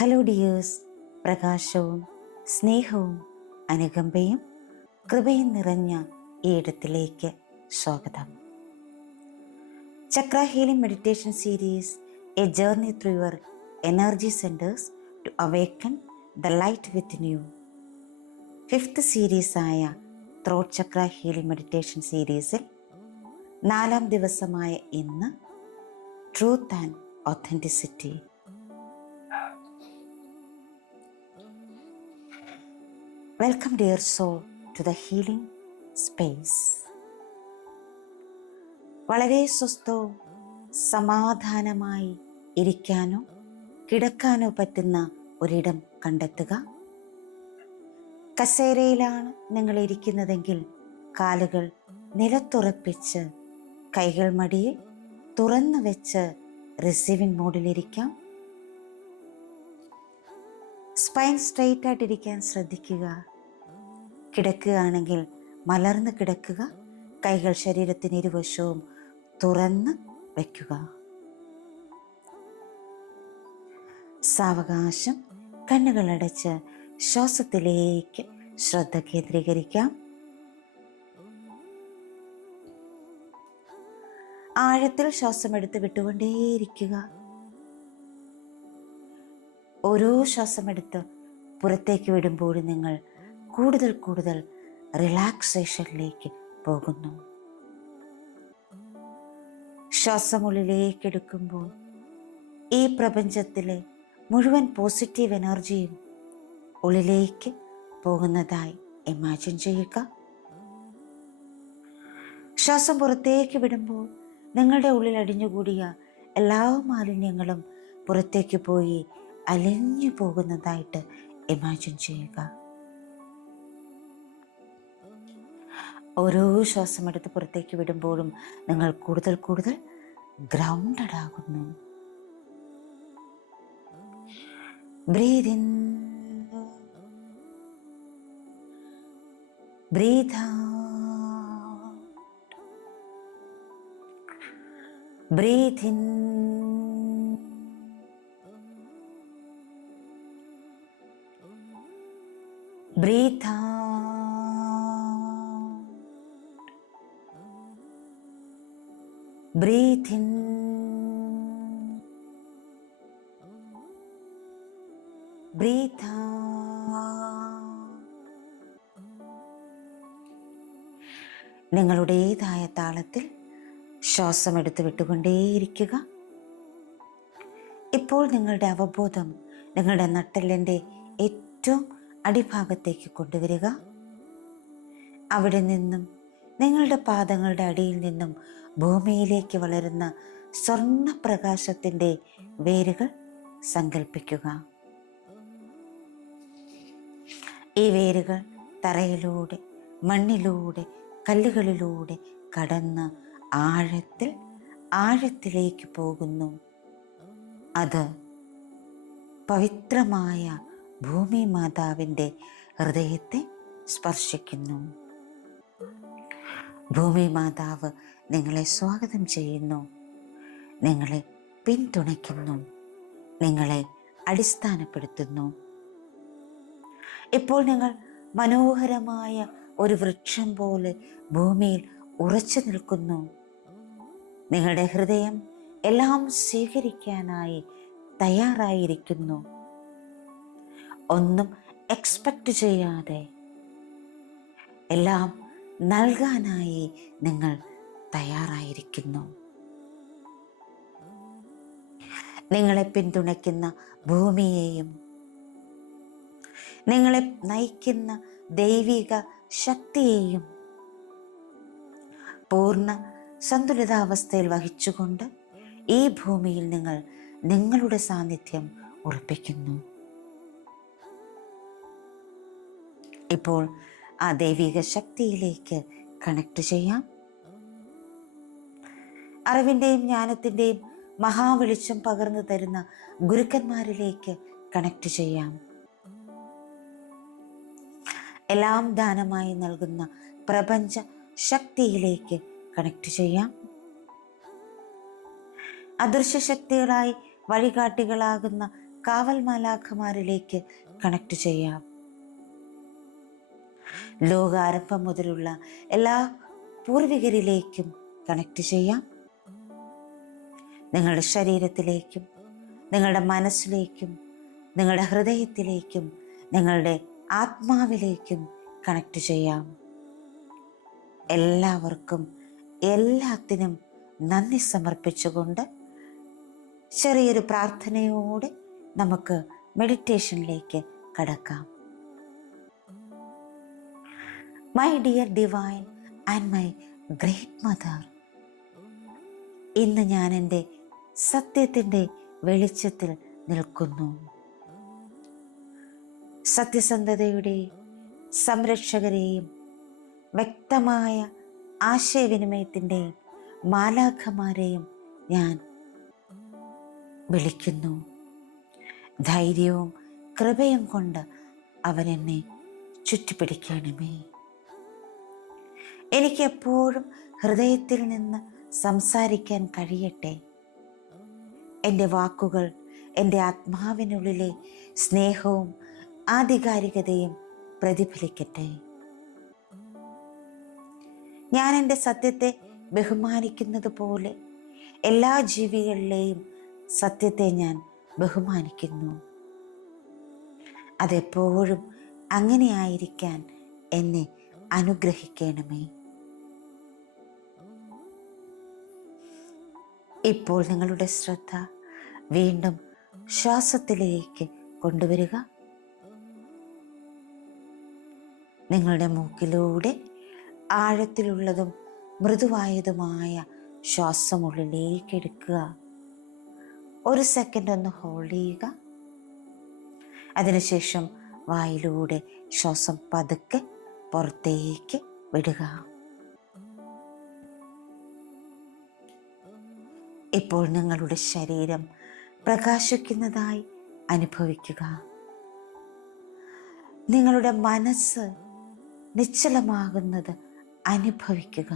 Hello dears, പ്രകാശവും സ്നേഹവും അനുകമ്പയും കൃപയും നിറഞ്ഞ ഈ ഇടത്തിലേക്ക് സ്വാഗതം. Chakra healing meditation series, a journey through your energy centres to awaken the light within you. 5th സീരീസായ ത്രോട്ട് ചക്ര ഹീലിംഗ് മെഡിറ്റേഷൻ സീരീസിൽ 4ാം ദിവസമായ ഇന്ന് truth and authenticity. Welcome dear soul to the healing space. വളരെ സ്വസ്ഥവും സമാധാനമായി ഇരിക്കാനോ കിടക്കാനോ പറ്റുന്ന ഒരിടം കണ്ടെത്തുക. കസേരയിലാണ് നിങ്ങൾ ഇരിക്കുന്നതെങ്കിൽ കാലുകൾ നിലത്തുറപ്പിച്ച് കൈകൾ മടിയിൽ തുറന്നു വെച്ച് റിസീവിംഗ് മോഡിലിരിക്കാം. സ്പൈൻ സ്ട്രെയിറ്റ് ആയിട്ടിരിക്കാൻ ശ്രദ്ധിക്കുക. കിടക്കുകയാണെങ്കിൽ മലർന്ന് കിടക്കുക. കൈകൾ ശരീരത്തിന് ഇരുവശവും തുറന്ന് വയ്ക്കുക. സാവകാശം കണ്ണുകളടച്ച് ശ്വാസത്തിലേക്ക് ശ്രദ്ധ കേന്ദ്രീകരിക്കാം. ആഴത്തിൽ ശ്വാസമെടുത്ത് വിട്ടുകൊണ്ടേയിരിക്കുക. ഓരോ ശ്വാസമെടുത്ത് പുറത്തേക്ക് വിടുമ്പോഴും നിങ്ങൾ കൂടുതൽ കൂടുതൽ റിലാക്സേഷനിലേക്ക് പോകുന്നു. ശ്വാസമുള്ളിലേക്ക് എടുക്കുമ്പോൾ ഈ പ്രപഞ്ചത്തിലെ മുഴുവൻ പോസിറ്റീവ് എനർജിയും ഉള്ളിലേക്ക് പോകുന്നതായി ഇമാജിൻ ചെയ്യുക. ശ്വാസം പുറത്തേക്ക് വിടുമ്പോൾ നിങ്ങളുടെ ഉള്ളിൽ അടിഞ്ഞുകൂടിയ എല്ലാ മാലിന്യങ്ങളും പുറത്തേക്ക് പോയി അലിഞ്ഞു പോകുന്നതായിട്ട് ഇമാജിൻ ചെയ്യുക. ഓരോ ശ്വാസമെടുത്ത് പുറത്തേക്ക് വിടുമ്പോഴും നിങ്ങൾ കൂടുതൽ കൂടുതൽ ഗ്രൗണ്ടഡ് ആകുന്നു. Breathe in, breathe out, breathe in, breathe out, breathe in, breathe out. നിങ്ങളുടേതായ താളത്തിൽ ശ്വാസമെടുത്ത് വിട്ടുകൊണ്ടേയിരിക്കുക. ഇപ്പോൾ നിങ്ങളുടെ അവബോധം നിങ്ങളുടെ നട്ടെല്ലിൻ്റെ ഏറ്റവും അടിഭാഗത്തേക്ക് കൊണ്ടുവരിക. അവിടെ നിന്നും നിങ്ങളുടെ പാദങ്ങളുടെ അടിയിൽ നിന്നും ഭൂമിയിലേക്ക് വളരുന്ന സ്വർണ്ണപ്രകാശത്തിൻ്റെ വേരുകൾ സങ്കല്പിക്കുക. ഈ വേരുകൾ തറയിലൂടെ, മണ്ണിലൂടെ, കല്ലുകളിലൂടെ കടന്ന് ആഴത്തിലേക്ക് പോകുന്നു. അത് പവിത്രമായ ഭൂമി മാതാവിൻ്റെ ഹൃദയത്തെ സ്പർശിക്കുന്നു. ഭൂമി മാതാവ് നിങ്ങളെ സ്വാഗതം ചെയ്യുന്നു, നിങ്ങളെ പിന്തുണയ്ക്കുന്നു, നിങ്ങളെ അടിസ്ഥാനപ്പെടുത്തുന്നു. ഇപ്പോൾ നിങ്ങൾ മനോഹരമായ ഒരു വൃക്ഷം പോലെ ഭൂമിയിൽ ഉറച്ചു നിൽക്കുന്നു. നിങ്ങളുടെ ഹൃദയം എല്ലാം സ്വീകരിക്കാനായി തയ്യാറായിരിക്കുന്നു. ഒന്നും എക്സ്പെക്റ്റ് ചെയ്യാതെ എല്ലാം നൽകാനായി നിങ്ങൾ തയ്യാറായിരിക്കുന്നു. നിങ്ങളെ പിന്തുണയ്ക്കുന്ന ഭൂമിയെയും നിങ്ങളെ നയിക്കുന്ന ദൈവിക ശക്തിയെയും പൂർണ്ണ സന്തുലിതാവസ്ഥയിൽ വഹിച്ചുകൊണ്ട് ഈ ഭൂമിയിൽ നിങ്ങൾ നിങ്ങളുടെ സാന്നിധ്യം ഉറപ്പിക്കുന്നു. ഇപ്പോൾ ആ ദൈവിക ശക്തിയിലേക്ക് കണക്ട് ചെയ്യാം. അറിവിൻ്റെയും ജ്ഞാനത്തിൻ്റെയും മഹാവെളിച്ചം പകർന്നു തരുന്ന ഗുരുക്കന്മാരിലേക്ക് കണക്ട് ചെയ്യാം. എല്ലാം ദാനമായി നൽകുന്ന പ്രപഞ്ച ശക്തിയിലേക്ക് കണക്ട് ചെയ്യാം. അദൃശ്യ ശക്തികളായി വഴികാട്ടികളാകുന്ന കാവൽ മാലാഖമാരിലേക്ക് കണക്ട് ചെയ്യാം. ലോകാരംഭം മുതലുള്ള എല്ലാ പൂർവികരിലേക്കും കണക്ട് ചെയ്യാം. നിങ്ങളുടെ ശരീരത്തിലേക്കും നിങ്ങളുടെ മനസ്സിലേക്കും നിങ്ങളുടെ ഹൃദയത്തിലേക്കും നിങ്ങളുടെ ആത്മാവിലേക്കും കണക്ട് ചെയ്യാം. എല്ലാവർക്കും എല്ലാത്തിനും നന്ദി സമർപ്പിച്ചുകൊണ്ട് ചെറിയൊരു പ്രാർത്ഥനയോടെ നമുക്ക് മെഡിറ്റേഷനിലേക്ക് കടക്കാം. My dear divine and my great mother, ഇന്ന് ഞാൻ എൻ്റെ സത്യത്തിൻ്റെ വെളിച്ചത്തിൽ നിൽക്കുന്നു. സത്യസന്ധതയുടെ സംരക്ഷകരെയും വ്യക്തമായ ആശയവിനിമയത്തിൻ്റെയും മാലാഖമാരെയും ഞാൻ വിളിക്കുന്നു. ധൈര്യവും കൃപയും കൊണ്ട് അവരെന്നെ ചുറ്റിപ്പിടിക്കണമേ. എനിക്കെപ്പോഴും ഹൃദയത്തിൽ നിന്ന് സംസാരിക്കാൻ കഴിയട്ടെ. എൻ്റെ വാക്കുകൾ എൻ്റെ ആത്മാവിനുള്ളിലെ സ്നേഹവും ആധികാരികതയും പ്രതിഫലിക്കട്ടെ. ഞാൻ എൻ്റെ സത്യത്തെ ബഹുമാനിക്കുന്നത് പോലെ എല്ലാ ജീവികളിലെയും സത്യത്തെ ഞാൻ ബഹുമാനിക്കുന്നു. അതെപ്പോഴും അങ്ങനെയായിരിക്കാൻ എന്നെ അനുഗ്രഹിക്കണമേ. ഇപ്പോൾ നിങ്ങളുടെ ശ്രദ്ധ വീണ്ടും ശ്വാസത്തിലേക്ക് കൊണ്ടുവരിക. നിങ്ങളുടെ മൂക്കിലൂടെ ആഴത്തിലുള്ളതും മൃദുവായതുമായ ശ്വാസം ഉള്ളിലേക്ക് എടുക്കുക. 1 സെക്കൻഡ് ഒന്ന് ഹോൾഡ് ചെയ്യുക. അതിനുശേഷം വായിലൂടെ ശ്വാസം പതുക്കെ പുറത്തേക്ക് വിടുക. ഇപ്പോൾ നിങ്ങളുടെ ശരീരം പ്രകാശിക്കുന്നതായി അനുഭവിക്കുക. നിങ്ങളുടെ മനസ്സ് നിശ്ചലമാകുന്നത് അനുഭവിക്കുക.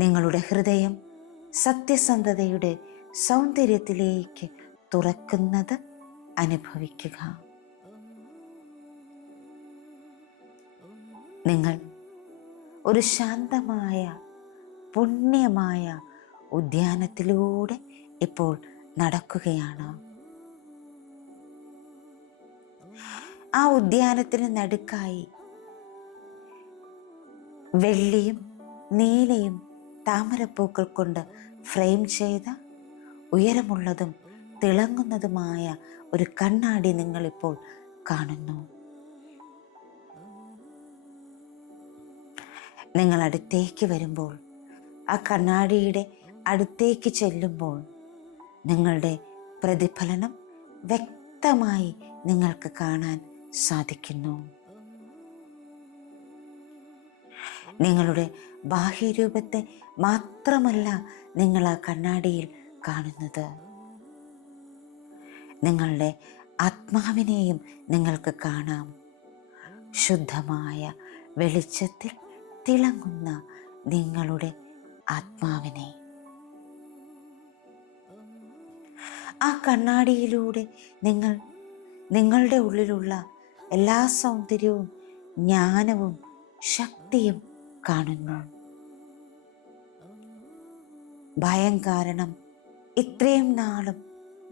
നിങ്ങളുടെ ഹൃദയം സത്യസന്ധതയുടെ സൗന്ദര്യത്തിലേക്ക് തുറക്കുന്നത് അനുഭവിക്കുക. നിങ്ങൾ ഒരു ശാന്തമായ പുണ്യമായ ഉദ്യാനത്തിലൂടെ ഇപ്പോൾ നടക്കുകയാണ്. ആ ഉദ്യാനത്തിന് നടുക്കായി വെള്ളിയും നീലയും താമരപ്പൂക്കൾ കൊണ്ട് ഫ്രെയിം ചെയ്ത ഉയരമുള്ളതും തിളങ്ങുന്നതുമായ ഒരു കണ്ണാടി നിങ്ങളിപ്പോൾ കാണുന്നു. നിങ്ങൾ അടുത്തേക്ക് വരുമ്പോൾ, ആ കണ്ണാടിയുടെ അടുത്തേക്ക് ചെല്ലുമ്പോൾ നിങ്ങളുടെ പ്രതിഫലനം വ്യക്തമായി നിങ്ങൾക്ക് കാണാൻ സാധിക്കുന്നു. നിങ്ങളുടെ ബാഹ്യരൂപത്തെ മാത്രമല്ല നിങ്ങൾ ആ കണ്ണാടിയിൽ കാണുന്നത്, നിങ്ങളുടെ ആത്മാവിനെയും നിങ്ങൾക്ക് കാണാം. ശുദ്ധമായ വെളിച്ചത്തിൽ തിളങ്ങുന്ന നിങ്ങളുടെ ആത്മാവിനെ. ആ കണ്ണാടിയിലൂടെ നിങ്ങൾ നിങ്ങളുടെ ഉള്ളിലുള്ള എല്ലാ സൗന്ദര്യവും ജ്ഞാനവും ശക്തിയും കാണുന്നു. ഭയം കാരണം ഇത്രയും നാളും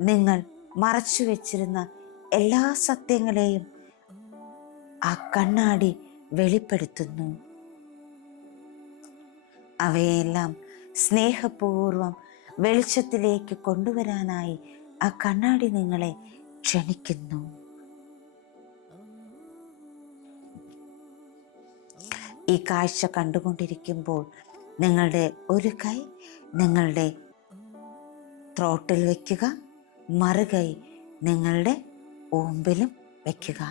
നിങ്ങൾ മറച്ചു വെച്ചിരുന്ന എല്ലാ സത്യങ്ങളെയും ആ കണ്ണാടി വെളിപ്പെടുത്തുന്നു. അവയെല്ലാം സ്നേഹപൂർവം വെളിച്ചത്തിലേക്ക് കൊണ്ടുവരാനായി ആ കണ്ണാടി നിങ്ങളെ ക്ഷണിക്കുന്നു. ഈ കാഴ്ച കണ്ടുകൊണ്ടിരിക്കുമ്പോൾ നിങ്ങളുടെ ഒരു കൈ നിങ്ങളുടെ ത്രോട്ടിൽ വയ്ക്കുക, മറുകൈ നിങ്ങളുടെ ഓമ്പിലും വയ്ക്കുക.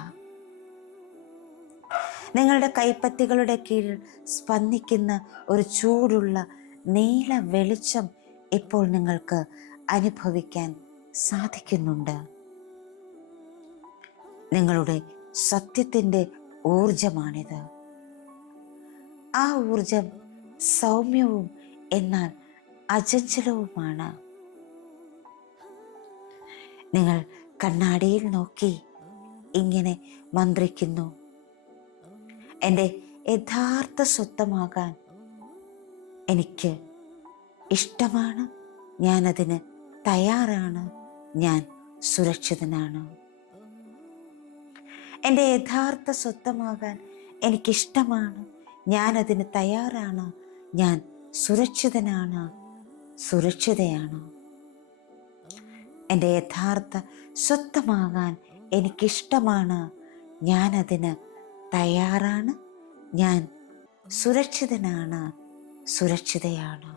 നിങ്ങളുടെ കൈപ്പത്തികളുടെ കീഴിൽ സ്പന്ദിക്കുന്ന ഒരു ചൂടുള്ള നീല വെളിച്ചം ഇപ്പോൾ നിങ്ങൾക്ക് അനുഭവിക്കാൻ സാധിക്കുന്നുണ്ട്. നിങ്ങളുടെ സത്യത്തിൻ്റെ ഊർജമാണിത്. ആ ഊർജം സൗമ്യവും എന്നാൽ അചഞ്ചലവുമാണ്. നിങ്ങൾ കണ്ണാടിയിൽ നോക്കി ഇങ്ങനെ മന്ത്രിക്കുന്നു, എൻ്റെ യഥാർത്ഥ സ്വത്തമാകാൻ എനിക്ക് ഇഷ്ടമാണ്, ഞാനതിന് തയ്യാറാണ്, ഞാൻ സുരക്ഷിതനാണ്. എൻ്റെ യഥാർത്ഥ സ്വത്തമാകാൻ എനിക്കിഷ്ടമാണ്, ഞാനതിന് തയ്യാറാണ്, ഞാൻ സുരക്ഷിതനാണ്, സുരക്ഷിതയാണ്. എൻ്റെ യഥാർത്ഥ സ്വത്തമാകാൻ എനിക്കിഷ്ടമാണ്, ഞാനതിന് തയ്യാറാണ്, ഞാൻ സുരക്ഷിതനാണ്, സുരക്ഷിതയാണ്.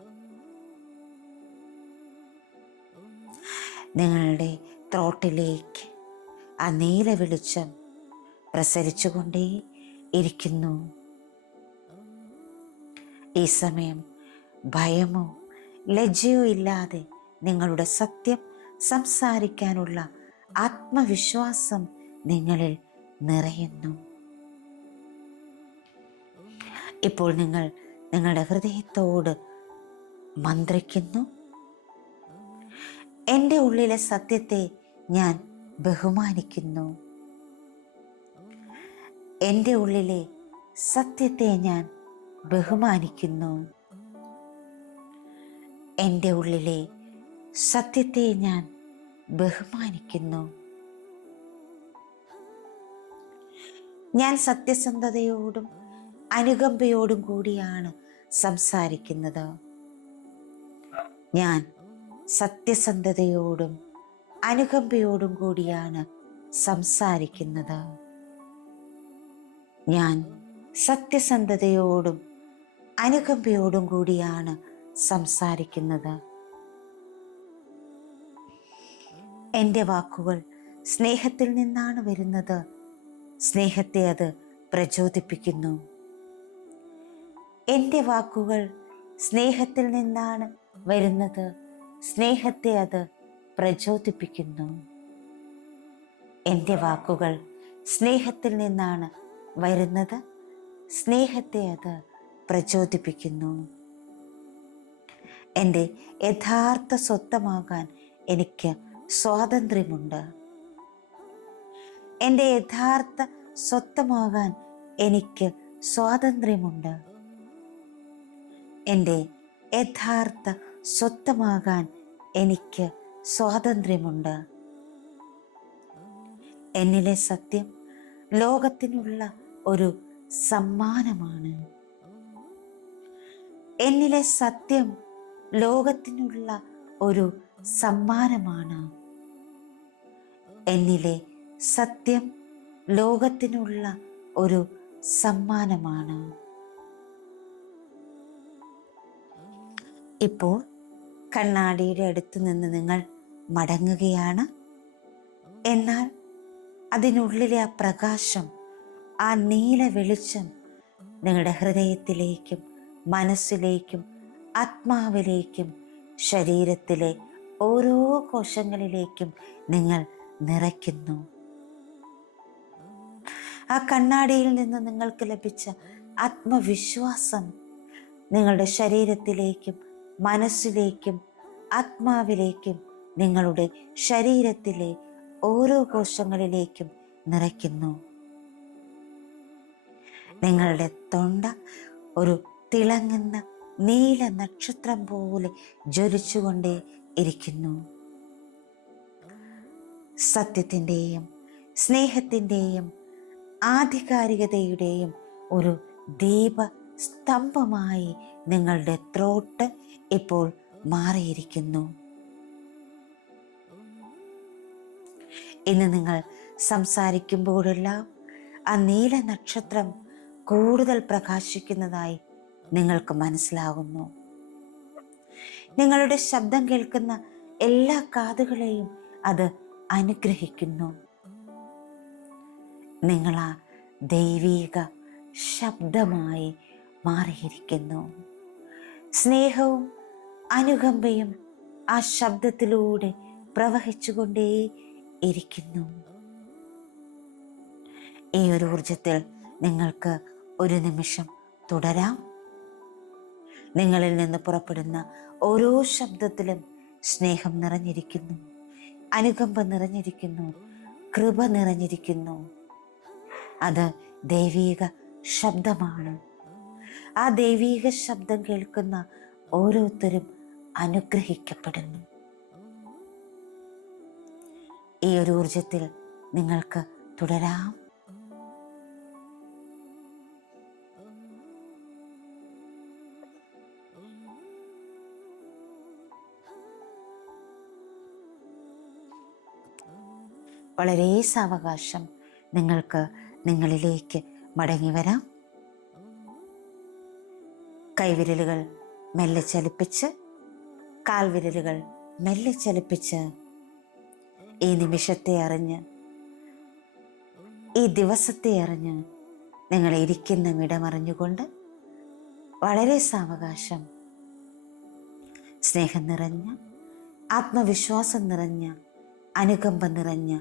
നിങ്ങളുടെ ത്രോട്ടിലേക്ക് ആ നീല വെളിച്ചം പ്രസരിച്ചുകൊണ്ടേ ഇരിക്കുന്നു. ഈ സമയം ഭയമോ ലജ്ജയോ ഇല്ലാതെ നിങ്ങളുടെ സത്യം സംസാരിക്കാനുള്ള ആത്മവിശ്വാസം നിങ്ങളിൽ നിറയുന്നു. ഇപ്പോൾ നിങ്ങൾ നിങ്ങളുടെ ഹൃദയത്തോട് മന്ത്രിക്കുന്നു, എൻ്റെ ഉള്ളിലെ സത്യത്തെ ഞാൻ ബഹുമാനിക്കുന്നു, എൻ്റെ ഉള്ളിലെ സത്യത്തെ ഞാൻ ബഹുമാനിക്കുന്നു, എൻ്റെ ഉള്ളിലെ സത്യത്തെ ഞാൻ ബഹുമാനിക്കുന്നു. ഞാൻ സത്യസന്ധതയോടും അനുകമ്പയോടും കൂടിയാണ് സംസാരിക്കുന്നത്. ഞാൻ സത്യസന്ധതയോടും അനുകമ്പയോടും കൂടിയാണ് സംസാരിക്കുന്നത്. ഞാൻ സത്യസന്ധതയോടും അനുകമ്പയോടും കൂടിയാണ് സംസാരിക്കുന്നത്. എൻ്റെ വാക്കുകൾ സ്നേഹത്തിൽ നിന്നാണ് വരുന്നത്. സ്നേഹത്തെ അത് പ്രചോദിപ്പിക്കുന്നു. എൻ്റെ വാക്കുകൾ സ്നേഹത്തിൽ നിന്നാണ് വരുന്നത്. സ്നേഹത്തെ അത് പ്രചോദിപ്പിക്കുന്നു. എൻ്റെ വാക്കുകൾ സ്നേഹത്തിൽ നിന്നാണ് വരുന്നത്. സ്നേഹത്തെ അത് പ്രചോദിപ്പിക്കുന്നു. എൻ്റെ യഥാർത്ഥ സ്വത്തമാകാൻ എനിക്ക് സ്വാതന്ത്ര്യമുണ്ട്. എൻ്റെ യഥാർത്ഥ സ്വത്തമാകാൻ എനിക്ക് സ്വാതന്ത്ര്യമുണ്ട്. എൻ്റെ യഥാർത്ഥ സ്വത്തമാകാൻ എനിക്ക് സ്വാതന്ത്ര്യമുണ്ട്. എന്നിലെ സത്യം ലോകത്തിനുള്ള ഒരു സമ്മാനമാണ്. എന്നിലെ സത്യം ലോകത്തിനുള്ള ഒരു സമ്മാനമാണ്. എന്നിലെ സത്യം ലോകത്തിനുള്ള ഒരു സമ്മാനമാണ്. ഇപ്പോൾ കണ്ണാടിയുടെ അടുത്ത് നിന്ന് നിങ്ങൾ മടങ്ങുകയാണ്. എന്നാൽ അതിനുള്ളിലെ ആ പ്രകാശം, ആ നീല വെളിച്ചം നിങ്ങളുടെ ഹൃദയത്തിലേക്കും മനസ്സിലേക്കും ആത്മാവിലേക്കും ശരീരത്തിലെ ഓരോ കോശങ്ങളിലേക്കും നിങ്ങൾ നിറയ്ക്കുന്നു. ആ കണ്ണാടിയിൽ നിന്ന് നിങ്ങൾക്ക് ലഭിച്ച ആത്മവിശ്വാസം നിങ്ങളുടെ ശരീരത്തിലേക്കും മനസ്സിലേക്കും ആത്മാവിലേക്കും നിങ്ങളുടെ ശരീരത്തിലെ ഓരോ കോശങ്ങളിലേക്കും നിറയ്ക്കുന്നു. നിങ്ങളുടെ തൊണ്ട ഒരു തിളങ്ങുന്ന നീല നക്ഷത്രം പോലെ ജ്വലിച്ചുകൊണ്ടേ ഇരിക്കുന്നു. സത്യത്തിൻ്റെയും സ്നേഹത്തിൻ്റെയും ആധികാരികതയുടെയും ഒരു ദീപസ്തംഭമായി നിങ്ങളുടെ ത്രോട്ട് ഇപ്പോൾ മാറിയിരിക്കുന്നു. ഇന്ന് നിങ്ങൾ സംസാരിക്കുമ്പോഴെല്ലാം ആ നീല നക്ഷത്രം കൂടുതൽ പ്രകാശിക്കുന്നതായി നിങ്ങൾക്ക് മനസ്സിലാകുന്നു. നിങ്ങളുടെ ശബ്ദം കേൾക്കുന്ന എല്ലാ കാതുകളെയും അത് അനുഗ്രഹിക്കുന്നു. നിങ്ങൾ ആ ദൈവീക ശബ്ദമായി മാറിയിരിക്കുന്നു. സ്നേഹവും അനുകമ്പയും ആ ശബ്ദത്തിലൂടെ പ്രവഹിച്ചുകൊണ്ടേ ഇരിക്കുന്നു. ഈ ഒരു ഊർജത്തിൽ നിങ്ങൾക്ക് ഒരു നിമിഷം തുടരാം. നിങ്ങളിൽ നിന്ന് പുറപ്പെടുന്ന ഓരോ ശബ്ദത്തിലും സ്നേഹം നിറഞ്ഞിരിക്കുന്നു. അനുകമ്പ നിറഞ്ഞിരിക്കുന്നു, കൃപ നിറഞ്ഞിരിക്കുന്നു. അത് ദൈവീക ശബ്ദമാണ്. ആ ദൈവീക ശബ്ദം കേൾക്കുന്ന ഓരോരുത്തരും അനുഗ്രഹിക്കപ്പെടുന്നു. ഈ ഒരു ഊർജത്തിൽ നിങ്ങൾക്ക് തുടരാം. വളരെ സാവകാശം നിങ്ങൾക്ക് നിങ്ങളിലേക്ക് മടങ്ങി വരാം. കൈവിരലുകൾ മെല്ലെ ചലിപ്പിച്ച്, കാൽവിരലുകൾ മെല്ലെ ചലിപ്പിച്ച് ഈ നിമിഷത്തെ അറിഞ്ഞ്, ഈ ദിവസത്തെ അറിഞ്ഞ്, നിങ്ങൾ ഇരിക്കുന്ന ഇടമറിഞ്ഞുകൊണ്ട് വളരെ സാവകാശം സ്നേഹം നിറഞ്ഞ, ആത്മവിശ്വാസം നിറഞ്ഞ, അനുകമ്പ നിറഞ്ഞ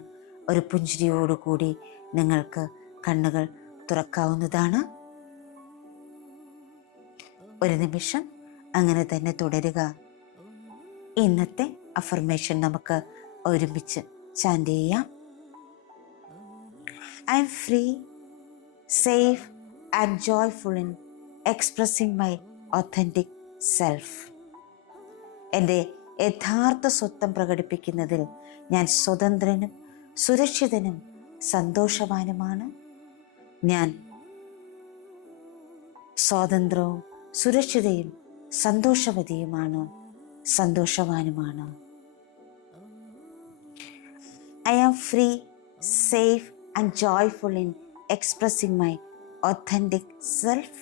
ഒരു പുഞ്ചിരിയോടുകൂടി നിങ്ങൾക്ക് കണ്ണുകൾ തുറക്കാവുന്നതാണ്. ഒരു നിമിഷം അങ്ങനെ തന്നെ തുടരുക. ഇന്നത്തെ അഫർമേഷൻ നമുക്ക് ഒരുമിച്ച് ചാൻറ്റ് ചെയ്യാം. I M free, safe and joyful in expressing my authentic self. എൻ്റെ യഥാർത്ഥ സ്വത്വം പ്രകടിപ്പിക്കുന്നതിൽ ഞാൻ സ്വതന്ത്രനും സുരക്ഷിതനും സന്തോഷവാനുമാണ്. ഞാൻ സ്വാതന്ത്ര്യവും സുരക്ഷിതയും സന്തോഷവാനുമാണ്. I am free, safe and joyful in expressing my authentic self.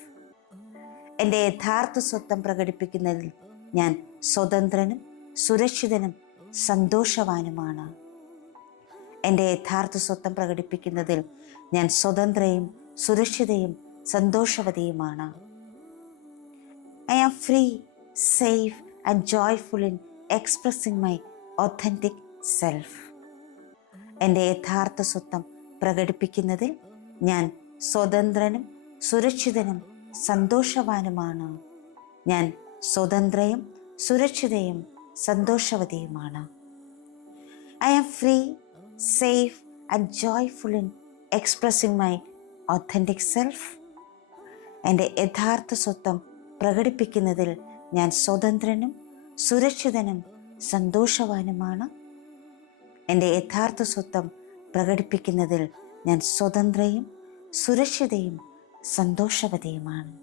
എൻ്റെ യഥാർത്ഥ സ്വത്വം പ്രകടിപ്പിക്കുന്നതിൽ ഞാൻ സ്വതന്ത്രനും സുരക്ഷിതനും സന്തോഷവാനുമാണ്. എൻ്റെ യഥാർത്ഥ സ്വത്വം പ്രകടിപ്പിക്കുന്നതിൽ ഞാൻ സ്വതന്ത്രയും സുരക്ഷിതയും സന്തോഷവതിയുമാണ്. I am free, safe and joyful in expressing my authentic self. എൻ്റെ യഥാർത്ഥ സ്വത്വം പ്രകടിപ്പിക്കുന്നതിൽ ഞാൻ സ്വതന്ത്രനും സുരക്ഷിതനും സന്തോഷവാനുമാണ്. ഞാൻ സ്വതന്ത്രയും സുരക്ഷിതയും സന്തോഷവതിയുമാണ്. I am free, safe and joyful in expressing my authentic self. എൻ്റെ യഥാർത്ഥ സ്വത്വം പ്രകടിപ്പിക്കുന്നതിൽ ഞാൻ സ്വതന്ത്രനും സുരക്ഷിതനും സന്തോഷവാനുമാണ്. എൻ്റെ യഥാർത്ഥ സ്വത്വം പ്രകടിപ്പിക്കുന്നതിൽ ഞാൻ സ്വതന്ത്രയും സുരക്ഷിതയും സന്തോഷവതിയുമാണ്.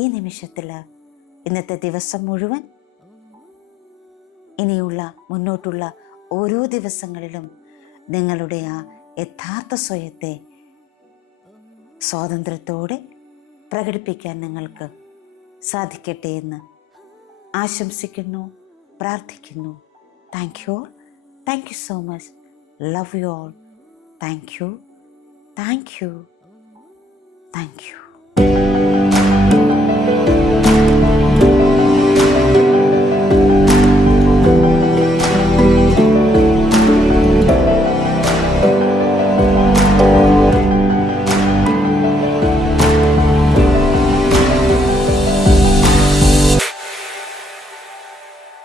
ഈ നിമിഷത്തിൽ, ഇന്നത്തെ ദിവസം മുഴുവൻ, ഇനിയുള്ള മുന്നോട്ടുള്ള ഓരോ ദിവസങ്ങളിലും നിങ്ങളുടെ ആ യഥാർത്ഥ സ്വയത്തെ സ്വാതന്ത്ര്യത്തോടെ പ്രകടിപ്പിക്കാൻ നിങ്ങൾക്ക് സാധിക്കട്ടെ എന്ന് ആശംസിക്കുന്നു, പ്രാർത്ഥിക്കുന്നു. Thank you all. Thank you so much. Love you all. Thank you. Thank you. Thank you.